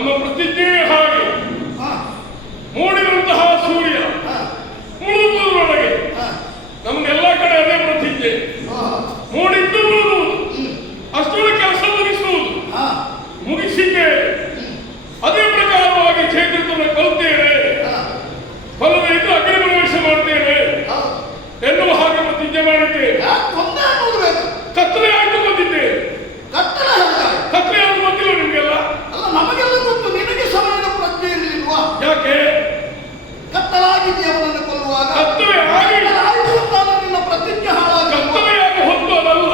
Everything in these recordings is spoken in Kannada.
ನಮ್ಮ ಪ್ರತಿಜ್ಞೆ ಹಾಗೆ ಮೂಡಿದಂತಹ ಸೂರ್ಯ ಮುಳುಗುವುದರೊಳಗೆ ನಮ್ಗೆಲ್ಲ ಕಡೆ ಅದೇ ಪ್ರತಿಜ್ಞೆ. ಮೂಡಿದ್ದು ಮುಳುಗುವುದು, ಅಷ್ಟೊಂದು ಕೆಲಸ ಮುಗಿಸುವುದು, ಮುಗಿಸಿದ್ದೇವೆ. ಅದೇ ಪ್ರಕಾರವಾಗಿ ಚೇತನ ಕಲ್ತೇವೆ, ಫಲದೈದು ಅಗ್ನಿ ಪ್ರವೇಶ ಮಾಡ್ತೇವೆ ಎನ್ನುವ ಹಾಗೆ ಪ್ರತಿಜ್ಞೆ ಮಾಡಿದ್ದೇವೆ. ಕತ್ತಲೆ ಆಯ್ತು ಬಂದಿದ್ದೇವೆ. ಕತ್ತಲೆ ಆಯ್ತು ಗೊತ್ತಿಲ್ಲ ನಿಮ್ಗೆಲ್ಲ? ನಮಗೆಲ್ಲ ಗೊತ್ತು, ನಿನಗೆ ಸಮಯದ ಪ್ರಜ್ಞೆ ಇರಲಿಲ್ವಾ? ಯಾಕೆ? ಕತ್ತಲಾಗಿದೆಯವರನ್ನು ಕೊಲ್ಲುವಾಗ ಕತ್ತಲೆ ಆಯಿತು ಅಂತ ನಿನ್ನ ಪ್ರತಿಜ್ಞೆ ಹಾಳಾಗಿ ಕತ್ತಲೆಯಾಗಿ ಹೊತ್ತು ಅದಲ್ಲ,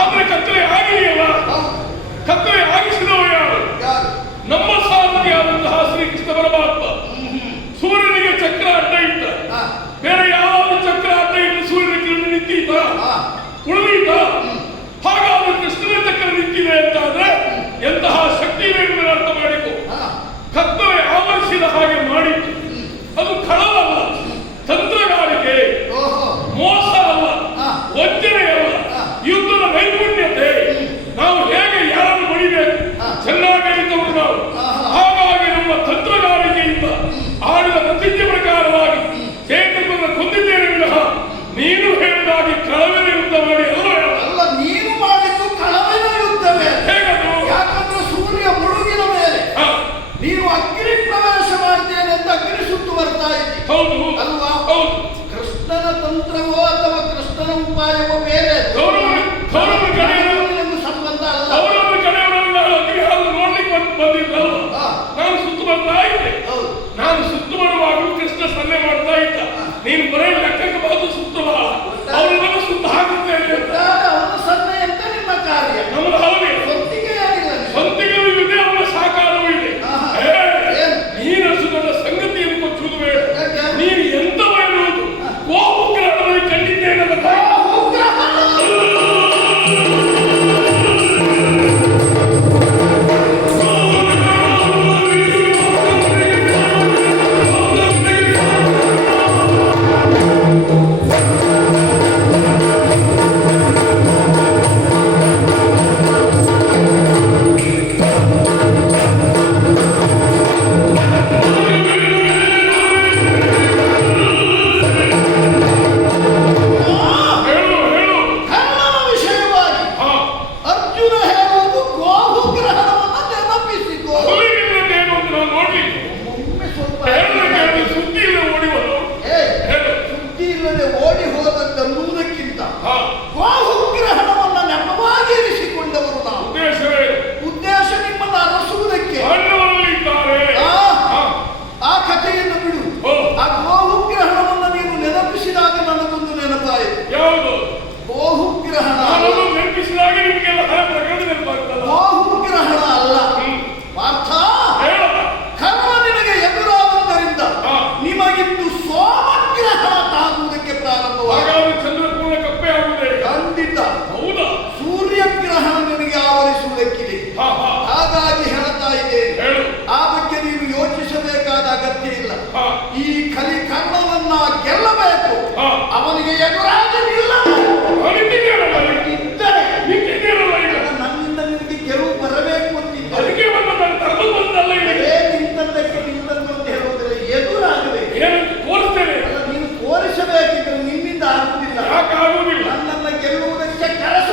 ಆದ್ರೆ ಕತ್ತಲೆ ಆಗಿದೆಯಲ್ಲ, ಕತ್ತಲೆ ಆಗಿಸಿದವ ಯಾರು? ನಮ್ಮ ಸಾರಥಿಯಾದಂತಹ ಶ್ರೀಕೃಷ್ಣ ಪರಮಾತ್ಮ. ಸೂರ್ಯನಿಗೆ ಚಕ್ರ ಅಡ್ಡ ಇಟ್ಟ, ಬೇರೆ ಯಾವ ಚಕ್ರ ಅಡ್ಡ ಇಟ್ಟು ಸೂರ್ಯನ ಕಿರಣ ನಿಂತೀತ ಉಳಿದೀತ? ಹಾಗಾದ್ರೆ ಕೃಷ್ಣನ ಚಕ್ರ ನಿಂತಿದೆ ಅಂತಾದ್ರೆ ಎಂತಹ ಶಕ್ತಿ ಬೇಕು ಅರ್ಥ ಮಾಡಿಕೊ. ಕತ್ತಲೆ ಆವರಿಸಿದ ಹಾಗೆ ಮಾಡಿತ್ತು. ಅದು ಕಳವಲ್ಲ, ತಂತ್ರಗಾರಿಕೆ, ಮೋಸ ಅಲ್ಲ, ವಂಚನೆ ಅಲ್ಲ, ಯುದ್ಧದ ನೈಪುಣ್ಯತೆ. ನಾವು ಹೇಗೆ ಯಾರನ್ನು ಬಡಿಬೇಕು ಚೆನ್ನಾಗಿ ಅರಿತವರು ನಾವು. ಹಾಗಾಗಿ ನಮ್ಮ ತಂತ್ರಗಾರಿಕೆಯಿಂದ ಆಡಿದ ಪ್ರತಿಜ್ಞೆ ಪ್ರಕಾರವಾಗಿ ಚೇತನವನ್ನು ಕೊಂದಿದ್ದೇನೆ ವಿನಃ ನೀನು ಹೇಳಿದಾಗಿ ಕಳವೆನ ಯುದ್ಧ ಮಾಡಿ ಅಲ್ಲ. ನೀನು ಮಾಡಿದ್ದು ಕಳವೆನ ಯುದ್ಧವೇ. ಹೇಗದು? ಯಾಕಂದ್ರೆ ಸೂರ್ಯ ಮುಳುಗಿನ ಮೇಲೆ ನೀನು ಅಗ್ನಿ ಪ್ರವೇಶ ಮಾಡ್ತೇನೆ ಅಂತ ಅಗ್ನಿ ಸುತ್ತು ಬರ್ತಾ ಇದ್ದಿ. ಹೌದು ಅಲ್ವಾ? ಹೌದು. ಕೃಷ್ಣನ ತಂತ್ರವೋ ಅಥವಾ ಕೃಷ್ಣನ ಉಪಾಯವೋ ಬೇರೆ. ಸಂಬಂಧ ಅಲ್ಲ. ಅವರನ್ನು ಕಡೆಯವರನ್ನ ಅಗ್ನಿ ಹಾಲು ನೋಡ್ಲಿಕ್ಕೆ ಬಂದಿದ್ದಲ್ಲ. ನಾನು ಸುತ್ತು ಬರ್ತಾ ಇದ್ದೆ. ನಾನು ಸುತ್ತು ಬರುವಾಗಲೂ ಕೃಷ್ಣ ಸನ್ನೆ ಮಾಡ್ತಾ ಇದ್ದ. ನೀನು ಬರೇ ಲೆಕ್ಕಕ್ಕೆ ಬಂದು ಸುತ್ತುವ ಅವರನ್ನೆಲ್ಲ ಸುತ್ತ ಹಾಕುತ್ತೇನೆ ಅಂತ. ಅವನ ಸನ್ನೆ ಅಂತ ನಿಮ್ಮ ಕಾರ್ಯ. ನಮ್ಮದು ಹೌದು. ಸ್ವಂತಿಗೂ ಇದೆ, ಅವನ ಸಾಕಾರವೂ ಇದೆ. ನೀನು ದೊಡ್ಡ ಸಂಗತಿಯನ್ನು ಕೊಚ್ಚುವುದು ಬೇಡ. ನೀನು ಎಂತವ ಎನ್ನುವುದು ಗೋಪುಗ್ರಹಣದಲ್ಲಿ ಕಂಡಿದ್ದೇನೆ. ಓಡಿ ಹೋದದ್ದನ್ನುವುದಕ್ಕಿಂತ ಗೋಹುಗ್ರಹಣವನ್ನು ನೆಪವಾಗಿ ಇರಿಸಿಕೊಂಡವರು ನಾವು. ಉದ್ದೇಶ ನಿಮ್ಮನ್ನು ಅರಸುವುದಕ್ಕೆ. ಆ ಕಥೆಯನ್ನು ಬಿಡು. ಆ ಗೋಹುಗ್ರಹಣವನ್ನು ನೀನು ನೆನಪಿಸಿದಾಗ ನನಗೊಂದು ನೆನಪಾಯಿತು. ಯಾವುದು ಗೋಹುಗ್ರಹಣ? ನೆನಪಿಸಿದಾಗ ನಿಮಗೆಲ್ಲ ಪ್ರಕರಣ ನೆನಪಾಗ್ತಲ್ಲ. ಗೋಹುಗ್ರಹಣ ಅಲ್ಲ ಪಾರ್ಥ. ಕರ್ಮ ನಿನಗೆ ಎದುರಾದದ್ದರಿಂದ ನಿಮಗಿಂದು ಸೋಮಗ್ರಹಣ ತಾಗುವುದಕ್ಕೆ ಪ್ರಾರಂಭವಾಗಿದೆ. ಚಂದ್ರಪೂರ್ಣ ಕಪ್ಪೆ ಆಗುವುದೇ ಖಂಡಿತ. ಹೌದಾ? ಸೂರ್ಯಗ್ರಹಣ ನಿನಗೆ ಆವರಿಸುವುದಕ್ಕಿದೆ. ಹಾಗಾಗಿ ಹೇಳ್ತಾ ಇದ್ದೇನೆ, ಆ ಬಗ್ಗೆ ನೀನು ಯೋಚಿಸಬೇಕಾದ ಅಗತ್ಯ ಇಲ್ಲ. ಈ ಕಲಿಕರ್ಣವನ್ನ ಗೆಲ್ಲಬೇಕು, ಅವನಿಗೆ ಎದುರಾಗಿ ನಿಲ್ಲಬೇಕು. ನನ್ನಿಂದ ನಿನಗೆ ಗೆಲುವು ಬರಬೇಕು ಅಂತಿದ್ದೆ. ನಿಂತದ್ದಕ್ಕೆ ನಿಂತದ್ದು ಅಂತ ಹೇಳುವುದಿಲ್ಲ, ಎದುರಾಗಬೇಕು. ತೋರಿಸ್ತೇನೆ. ನೀನು ತೋರಿಸಬೇಕಿದ್ರೆ ನಿನ್ನಿಂದ ಆಗುವುದಿಲ್ಲ. ನನ್ನನ್ನು ಗೆಲ್ಲುವುದಕ್ಕೆ ಕೆಲಸ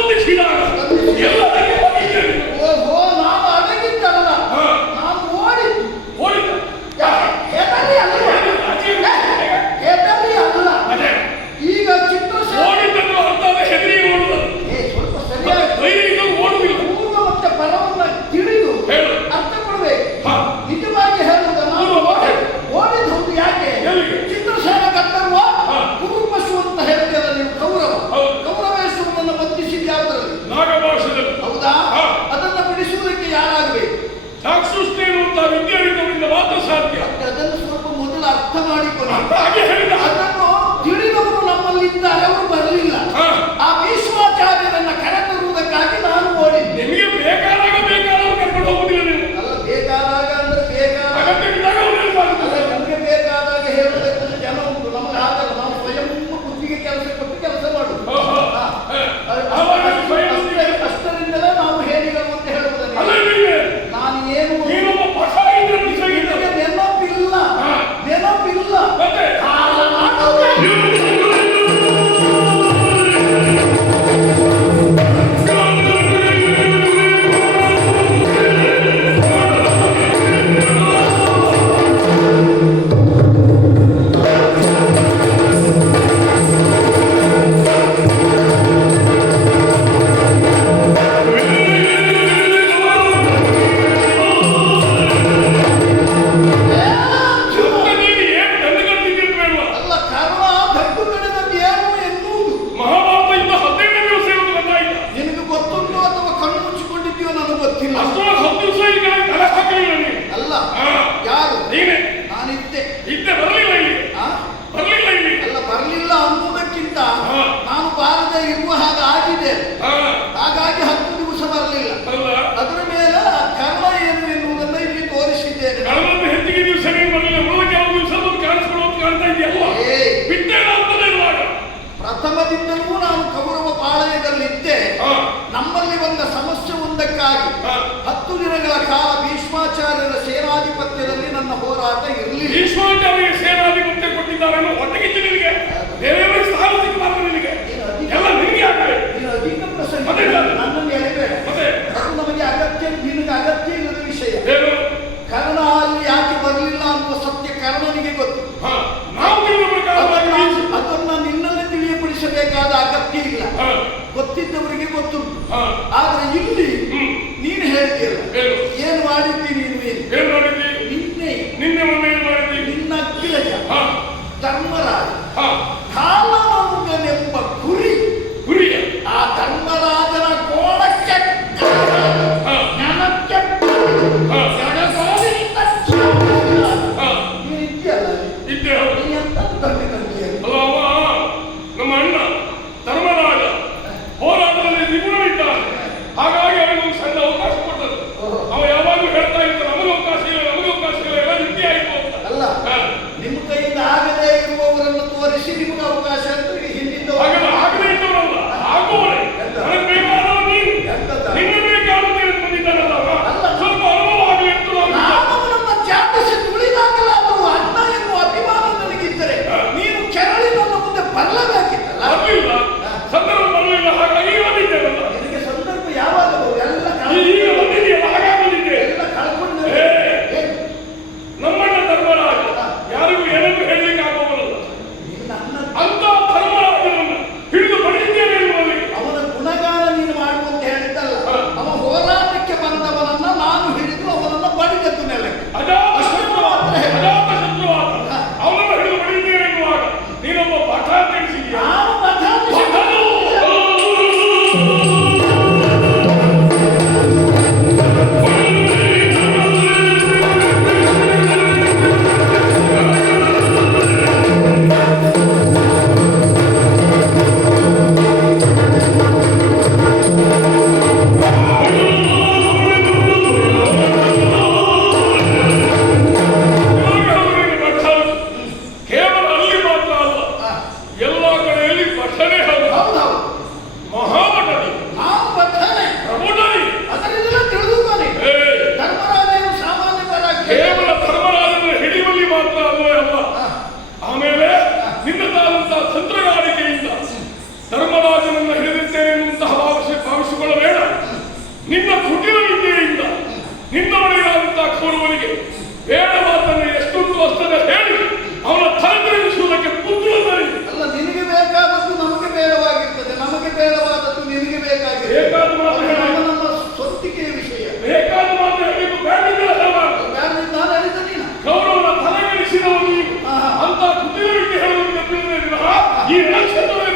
ಬಂಧಿಸಿದಾಗ ಎಲ್ಲದಕ್ಕೆ ಹೋಗಿದ್ದೇನೆ. ಓಹೋ, ನಾನು ಅಡಗಿದ್ದಲ್ಲ, ಹಾ. ನಾನು ಓಡಿದ್ದು. ಓಡಿದ ಹೆದರಿ ಅಲ್ಲ, ಹೆದರಿ ಅಲ್ಲ. ಅದೇ ಈಗ ಚಿತ್ರಸೇನೆ ಓಡಿದ್ದನ್ನು ಅರ್ಥ ಹೆದರಿ ಓಡುದು. ಸ್ವಲ್ಪ ಸರಿಯಾಗಿ ಧೈರ್ಯ ಇದ್ದವ್ರು ಓಡುವುದಿಲ್ಲ. ಪೂರ್ವ ಮತ್ತೆ ಪರವನ್ನ ತಿಳಿದು ಹೇಳು. ಅರ್ಥ ಕೊಡ್ಬೇಕು. ಹಾ. ನಿಜವಾಗಿ ಹೇಳುವುದು ನಾನು ಓಡಿದ್ದು ಹೌದು. ಯಾಕೆ? ಎಲ್ಲಿಗೆ? ಚಿತ್ರಸೇನ ಕರ್ತವ್ಯ ಹಾ. ಕುರುಬಸು ಅಂತ ಹೇಳ್ತೀರ ನೀವು. ಕೌರವ ಹೌದು. ಕೌರವೇಶ್ವರನನ್ನು ಬಂಧಿಸಿದ ಯಾವುದರಲ್ಲಿ? ನಾಗಭಾಷದಲ್ಲಿ. ಹೌದಾ? ಹಾ. ಅದನ್ನ ಬಿಡಿಸುವುದಕ್ಕೆ ಯಾರಾಗಬೇಕು? ಚಾಕ್ಷುಷ್ಟಿ ಎನ್ನುವಂತಹ ವಿದ್ಯಾರ್ಥಿಗಳಿಂದ ಮಾತ್ರ ಸಾಧ್ಯ. ಅದನ್ನು ಸ್ವಲ್ಪ ಮೊದಲು ಅರ್ಥ ಮಾಡಿಕೊಳ್ಳಿ. ಅಂತ ಹಾಗೆ ಹೇಳಿದ. ಅದನ್ನು ತಿಳಿದವರು ನಮ್ಮಲ್ಲಿ ಇದ್ದಾರೆ, ಅವರು ಬರಲಿಲ್ಲ. ಹಾ. ಆ ಭೀಷ್ಮಾಚಾರ್ಯರನ್ನ ಕರೆತರುವುದಕ್ಕಾಗಿ ನಾನು ಓಡಿದ್ದೆ. ನಿಮಗೆ ಬೇಕಾದಾಗ ಬೇಕಾದವರು ಕರ್ಕೊಂಡು ಹೋಗುದಿಲ್ಲ ನೀವು. ಅಲ್ಲ, ಬೇಕಾದಾಗ ಅಂದ್ರೆ ಬೇಕಾದಾಗ ಅಗತ್ಯವಿದ್ದಾಗ ಅವ್ರು ಅಲ್ಲ, ನೆನಪಾಗುತ್ತದೆ. ನಮಗೆ ಬೇಕಾದಾಗ ಹೇಳುವುದಕ್ಕೆ ಜನ ಉಂಟು. ನಮಗೆ ಆಗಲ್ಲ. ನಾವು ಸ್ವಯಂ ಬುದ್ಧಿಗೆ ಕೆಲಸ ಕೊಟ್ಟು ಕೆಲಸ ಮಾಡುದು. ಓಹೋ. ಹಾ. ಆವಾಗ ಸ್ವಯಂ ಬುದ್ಧಿಗೆ- ಅಷ್ಟರಿಂದಲೇ ನಾವು ಹೇಳಿಗಳು ಅಂತ ಹೇಳುವುದನ್ನು. ಅಲ್ಲ ನಿಮಗೆ ನಾನು ಏನು ನೀನೊಬ್ಬ ಪಕ್ಷ ಇದ್ರೆ ನಿಜವಾಗಿದ್ದ. ನಿನಗೆ ನೆನಪಿಲ್ಲ, ಹಾ. ನೆನಪಿಲ್ಲ. ಮತ್ತೆ ನೀನು ಏನು ತಂದುಕೊಂಡಿದ್ದೀರಿ ಬೇಡವಾ? ಅಲ್ಲ, ಕರ್ಣ ಧಕ್ಕು ಕಡಿದದ್ದು ಏನು ಎನ್ನುವುದು ಮಹಾಭಾರತ ಇಂದ 15 ದಿವಸ ಇರುವುದು ಗೊತ್ತಾಯ್ತು. ನಿನಗೆ ಗೊತ್ತುಂಟು ಅಥವಾ ಕಣ್ಣು ಮುಚ್ಚಿಕೊಂಡಿದ್ದೀಯೋ ನನಗೆ ಗೊತ್ತಿಲ್ಲ. ಅಷ್ಟೊಳಗೆ 10 ದಿವಸ ಈಗ ತಲೆ ಹಾಕಲಿಲ್ಲ ನೀನು. ಅಲ್ಲ, ಹಾ. ಯಾರು? ನೀನೆ ನಾನಿದ್ದೆ. ಇದ್ದೆ ಬರಲಿಲ್ಲ ಇಲ್ಲಿ. ಆ? ಬರಲಿಲ್ಲ ಇಲ್ಲಿ. ಅಲ್ಲ, ಬರಲಿಲ್ಲ ಅನ್ನುವುದಕ್ಕಿಂತ ಹಾ. ನಾನು ಬಾರದೆ ಇರುವ ಹಾಗೆ ಆಗಿದೆ. ಹಾ. ಹಾಗಾಗಿ 10 ದಿವಸ ಬರಲಿಲ್ಲ. ಅಲ್ಲ ಅದರ ಮೇಲೆ ಆ ಕರ್ಣ ಏನು ಎನ್ನುವುದನ್ನು ಇಲ್ಲಿ ತೋರಿಸಿದ್ದೇನೆ. ಕಳೆದ ಹೆಚ್ಚಿಗೆ ದಿವಸ ನೀನು ಬರಲಿಲ್ಲ. ಉಳಿದ ಕೆಲವು ದಿವಸ ಬಂದು ಕಾಣಿಸ್ಕೊಳ್ಳೋದು ಕಾಣ್ತಾ ಇದೆಯಲ್ಲ. ಏ, ಬಿಟ್ಟೇನ ಅಂತಲೇ ಇರುವಾಗ. ಪ್ರಥಮದಿಂದಲೂ ನಾನು ಕೌರವ ಪಾಳಯದಲ್ಲಿದ್ದೆ. ಹಾ. ನಮ್ಮಲ್ಲಿ ಬಂದ ಸಮಸ್ಯೆ ಒಂದಕ್ಕಾಗಿ ಹಾ. 10 ದಿನಗಳ ಕಾಲ ಭೀಷ್ಮಾಚಾರ್ಯರ ಸೇನಾಧಿಪತ್ಯದಲ್ಲಿ ನನ್ನ ಹೋರಾಟ ಇರಲಿಲ್ಲ. ಭೀಷ್ಮಾಚಾರ್ಯರಿಗೆ ಸೇನಾಧಿಪತ್ಯ ಕೊಟ್ಟಿದ್ದಾರೆ ಅನ್ನೋ ಒಟ್ಟಗಿತ್ತು ನಿನಗೆ. ಬೇರೆಯವರಿಗೆ ಸ್ಥಾನ ಸಿಕ್ಕಬಾರದು ನಿನಗೆ. ಎಲ್ಲ ನಿನಗೆ ಆಗಬೇಕು. ನೀನು ಅಧಿಕ ಪ್ರಸಂಗ ಮತ್ತೆ ಇಲ್ಲ. ನನ್ನನ್ನು ಎಳೆಬೇಡ. ಮತ್ತೆ ಅದು ನಮಗೆ ಅಗತ್ಯ, ನಿನಗೆ ಅಗತ್ಯ ಇಲ್ಲದ ವಿಷಯ. ಏನು? ಕರ್ಣ ಅಲ್ಲಿ ಯಾಕೆ ಬರಲಿಲ್ಲ ಅನ್ನುವ ಸತ್ಯ ಕರ್ಣನಿಗೆ ಗೊತ್ತು. ಹಾ. ನಾವು ತಿಳಿದ ಪ್ರಕಾರವಾಗಿ ಅದನ್ನ ನಿನ್ನಲ್ಲಿ ತಿಳಿಯಪಡಿಸಬೇಕಾದ ಅಗತ್ಯ ಇಲ್ಲ. ಹಾ. ಗೊತ್ತಿದ್ದವರಿಗೆ ಗೊತ್ತುಂಟು. ಹಾ. ಆದ್ರೆ ಇಲ್ಲಿ ನೀನು ಹೇಳ್ತೀಯಲ್ಲ, ಏನು? ಏನು ಮಾಡಿದ್ದಿ ನೀನು? ಏನ್ ಮಾಡಿದ್ದಿ? ನಿನ್ನೆ ಮೊನ್ನೆ ಏನ್ ಮಾಡಿದ್ದಿ? ನಿನ್ನ ಅಗ್ರಜ ಹಾ. ಧರ್ಮರಾಜ ಹಾ. ಕಾಲನಂದನೆಂಬ ಗುರಿಯ ಆ ಧರ್ಮರಾಜನ ಕೋಣಕ್ಕೆ ಹಾ. ಜ್ಞಾನಕ್ಕೆ ಹಾ. ಜಡಸೋಲಿನಿಂದ ಹಾ. ನೀನು ಇದ್ದೀಯಲ್ಲ, ಇದ್ದೆ ಹೌದು. ನೀನು ಎಂತದ್ದು ದಂಡ ಕಂಡಿಯ? ಅಲ್ಲ ಅವ ನಮ್ಮ ಅಣ್ಣ ಧರ್ಮರಾಜ ಹೋರಾಟದಲ್ಲಿ ನಿಪುಣನಿದ್ದಾನೆ. ಹಾಗಾಗಿ ಅವನಿಗೊಂದು ಸಣ್ಣ ಅವಕಾಶ ಕೊಟ್ಟದ್ದು. ಅವ ಯಾವಾಗಲೂ ಹೇಳ್ತಾ ಇದ್ದ ನಮಗೆ ಅವಕಾಶ ಇಲ್ಲ, ನಮಗೆ ಅವಕಾಶ ಇಲ್ಲ, ಎಲ್ಲ ನಿತ್ಯ ಆಯ್ತು ಅಂತ. ಅಲ್ಲ, ಹಾ. ನಿಮ್ಮ ಕೈಯಿಂದ ಆಗದೇ ಇರುವವರನ್ನು ತೋರಿಸಿ ನಿಮಗೆ ಅವಕಾಶ ಬೇಡ. ನಿನ್ನ ಕುಟಿಲ ವಿದ್ಯೆಯಿಂದ ನಿನ್ನವಳಿಗಾದಂತಹ ಕೌರವನಿಗೆ ಬೇಡ ಮಾತನ್ನು ಎಷ್ಟೊಂದು ಅಷ್ಟದ ಹೇಳಿ ಅವನ ತಲೆ ತಿರುಗಿಸುವುದಕ್ಕೆ ಬುದ್ಧಿವಂತರಿ. ಅಲ್ಲ, ನಿನಗೆ ಬೇಕಾದದ್ದು ನಮಗೆ ಬೇಡವಾಗಿರ್ತದೆ, ನಮಗೆ ಬೇಡವಾದದ್ದು ನಿನಗೆ ಬೇಕಾಗಿದೆ. ಬೇಕಾದ ಮಾತು ಹೇಳಿ, ನಮ್ಮ ಸ್ವತ್ತಿಗೆಯ ವಿಷಯ. ಬೇಕಾದ ಮಾತು ಹೇಳಬೇಕು, ಬೇಡದಿದ್ದರೆ ಹೇಳಬಾರದು. ಬೇಡದಿದ್ದ ಹೇಳಿದ ನೀನು ಕೌರವನ ತಲೆಗಿಳಿಸಿದವನು ನೀನು. ಅಂತ ಕುಟಿಲ ವಿದ್ಯೆ ಹೇಳುವುದಕ್ಕೆ ತಿಳಿದ ವಿನಃ ಈ ನಕ್ಷತ್ರವೇ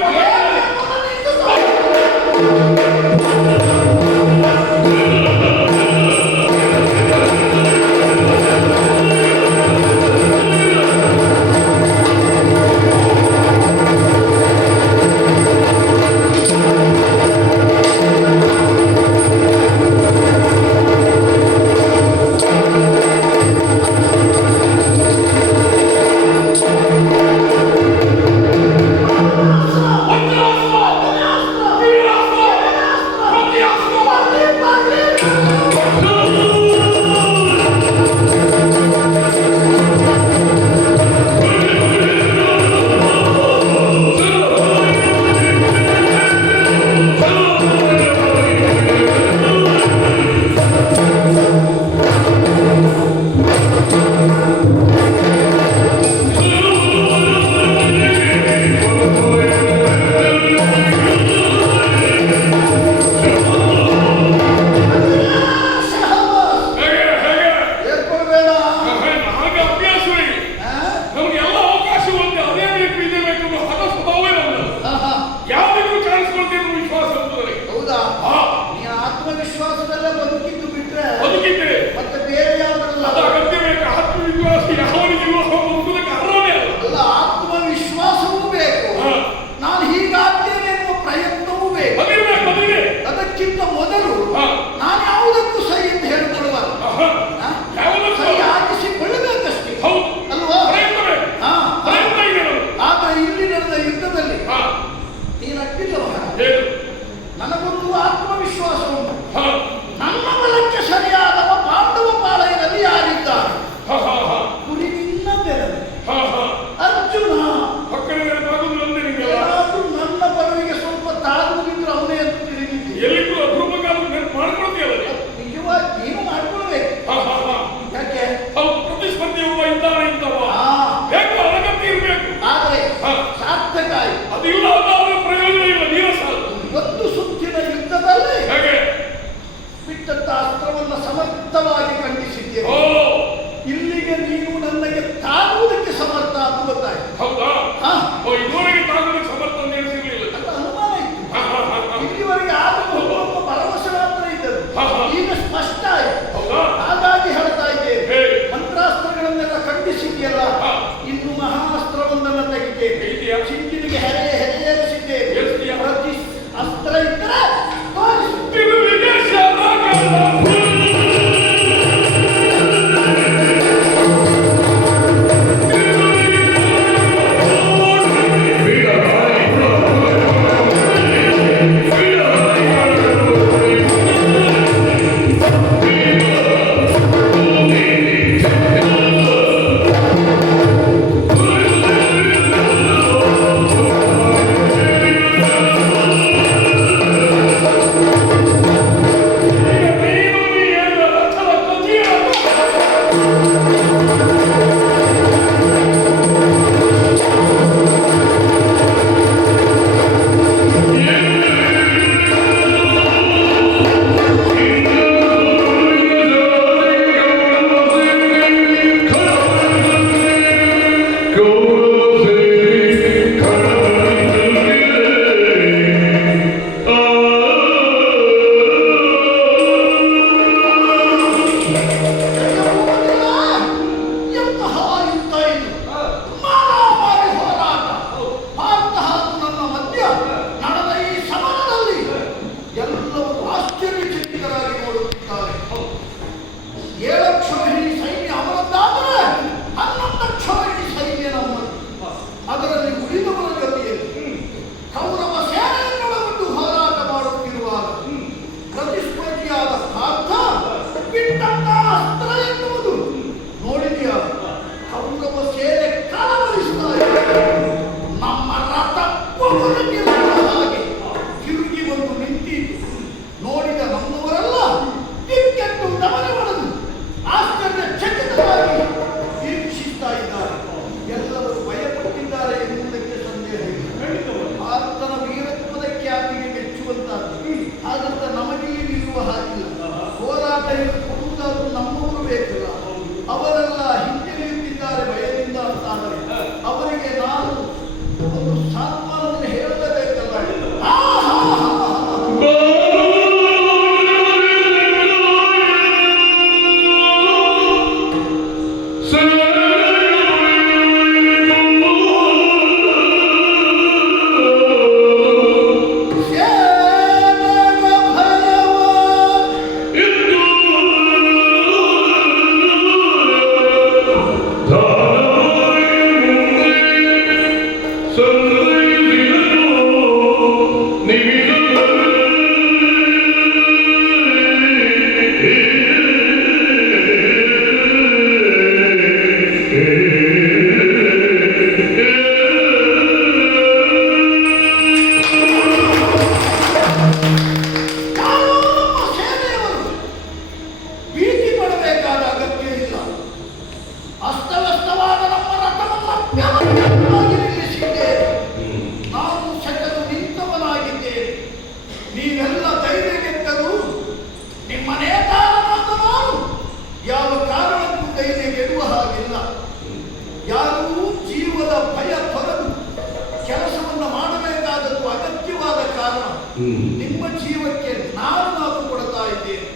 ನಿಮ್ಮ ಜೀವಕ್ಕೆ ನಾನು ಮಾತು ಕೊಡ್ತಾ ಇದ್ದೇನೆ.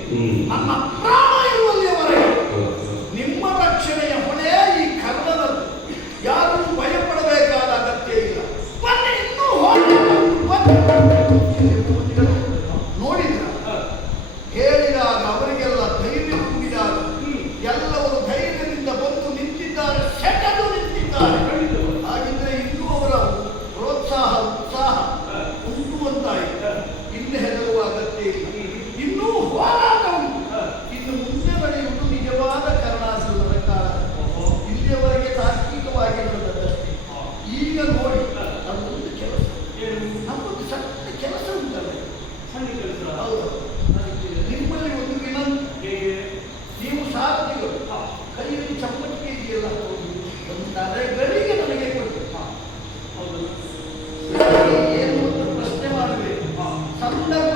ನನ್ನ ಪ್ರಾಣ ಇರುವಲ್ಲಿಯವರೆಗೆ ನಿಮ್ಮ ರಕ್ಷಣೆಯ ಹೊಣೆ ಈ ಕರ್ಣನದ್ದು. ಯಾರೂ ಭಯಪಡಬೇಕಾದ ಅಗತ್ಯ ಇಲ್ಲ. ಬನ್ನಿ, ಇನ್ನೂ ನೋಡಿದ್ರ ಹೇಳಿದಾಗ ಅವರಿಗೆಲ್ಲ ಧೈರ್ಯ ತುಂಬಿದಾಗ ಎಲ್ಲವರು ಧೈರ್ಯದಿಂದ ಬಂದು ನಿಂತಿದ್ದಾರೆ, ಸೆಟೆದು ನಿಂತಿದ್ದಾರೆ. ಹಾಗಿದ್ರೆ ಇನ್ನೂ ಅವರ ಪ್ರೋತ್ಸಾಹ ಉತ್ಸಾಹ ಉಂಟು ಅಂತಾಯಿತು. ಇನ್ನು ಹೆದರುವ ಅಗತ್ಯ ಇಲ್ಲ. ಇನ್ನೂ ಹೋರಾಟ ಉಂಟು. ಇನ್ನು ಮುಂದೆ ನಡೆಯುವುದು ನಿಜವಾದ ಕರ್ಣಾಸುರನ ಕಾಲ. ಇಲ್ಲಿಯವರೆಗೆ ತಾರ್ಕಿಕವಾಗಿ ನಡೆದಷ್ಟೇ. ಈಗ ನೋಡಿ ನಮ್ಮೊಂದು ಕೆಲಸ, ನಮ್ಮೊಂದು ಸಣ್ಣ ಕೆಲಸ ಉಂಟಲ್ಲ. ಹೌದು, ನಿಮ್ಮಲ್ಲಿ ಒಂದು ವಿನಂತಿ. ನೀವು ಸಾರಥಿಗಳು, ಕೈಯಲ್ಲಿ ಚಪ್ಪಟಿಗೆ ಇದೆಯಲ್ಲ, ಒಂದು ಗಡಿಗೆ ನನಗೆ ಕೊಡಬೇಕು. ಏನು ಅಂತ ಪ್ರಶ್ನೆ ಮಾಡಬೇಕು. ಸಂದರ್ಭ